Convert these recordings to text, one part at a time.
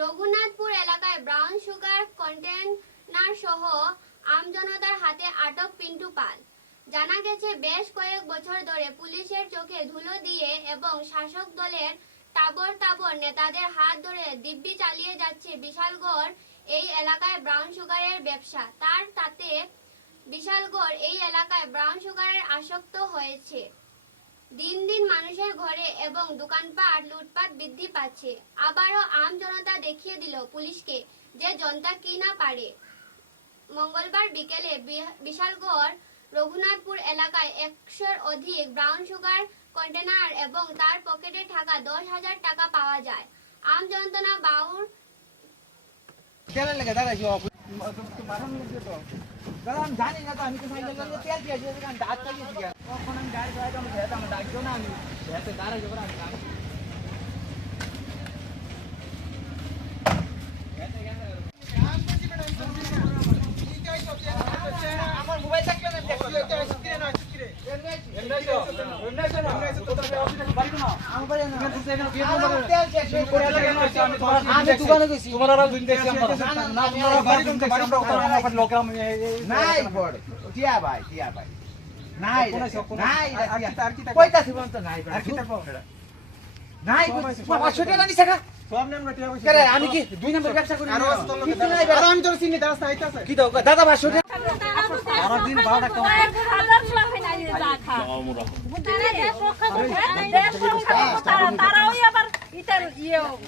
রঘুনাথপুর এলাকায় brown sugar container সহ আমজনতার হাতে আটক পিন্টু পাল। জানা গেছে বেশ কয়েক বছর ধরে পুলিশের চোখে ধুলো দিয়ে এবং শাসক দলের তাবর তাবর নেতাদের হাত ধরে দিব্যি চালিয়ে যাচ্ছে বিশালগড় এই এলাকায় ব্রাউন সুগারের ব্যবসা। তাতে বিশালগড় এই এলাকায় ব্রাউন সুগারের আসক্ত হয়েছে। দিন দিন মানুষের ঘরে এবং দোকানপাট লুটপাট বৃদ্ধি পাচ্ছে। আবারও আম জনতা দেখিয়ে দিল পুলিশকে যে জনতা কি না পারে। মঙ্গলবার বিকেলে বিশালগড় রঘুনাথপুর এলাকায় 100-এর অধিক ব্রাউন সুগার কন্টেনার এবং তার পকেটে থাকা 10,000 টাকা পাওয়া যায়। আম জনতা বাউর দাদা আমি জানি না তো, আমি তো সাইকেল চালিয়ে তেল দিয়েছি, আমি দাঁত চালিয়েছি কেন? কখন আমি গাড়ি চালাই আমি ভেতে আমার ডাকছো না, আমি ভেতে দাঁড়াই যাবো আমি আমার মোবাইল থাকলে না আমি কি 2 নম্বর ব্যবসা করি? আমি তোর চিনি কি দাও দাদা 500 টাকা সারাদিন 12 টাকা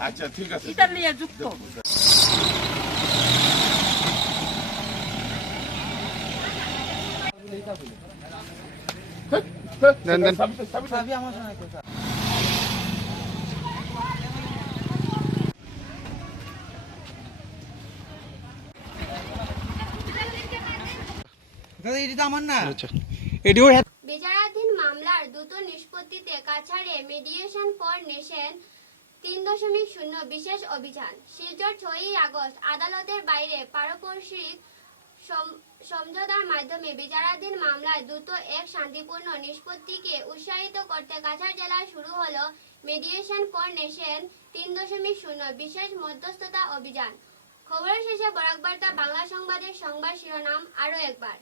আচ্ছা ঠিক আছে এটা নিয়ে যুক্ত দেন দেন সবই আমার শোনা কথা। দাদা এটা তো আমার না। আচ্ছা বিচারাধীন মামলার দ্রুত নিষ্পত্তিতে কাছাড়ে মিডিয়েশন ফর নেশন 3.0 বিশেষ অভিযান। শিলচর 6ই আগস্ট আদালতের বাইরে পারস্পরিক সমঝোতার মাধ্যমে বিচারাধীন মামলায় দ্রুত এক শান্তিপূর্ণ নিষ্পত্তিকে উৎসাহিত করতে কাছাড় জেলায় শুরু হলো মিডিয়েশন ফর নেশন 3.0 বিশেষ মধ্যস্থতা অভিযান। খবরের শেষে বরাক বার্তা বাংলা সংবাদের সংবাদ শিরোনাম আরো একবার।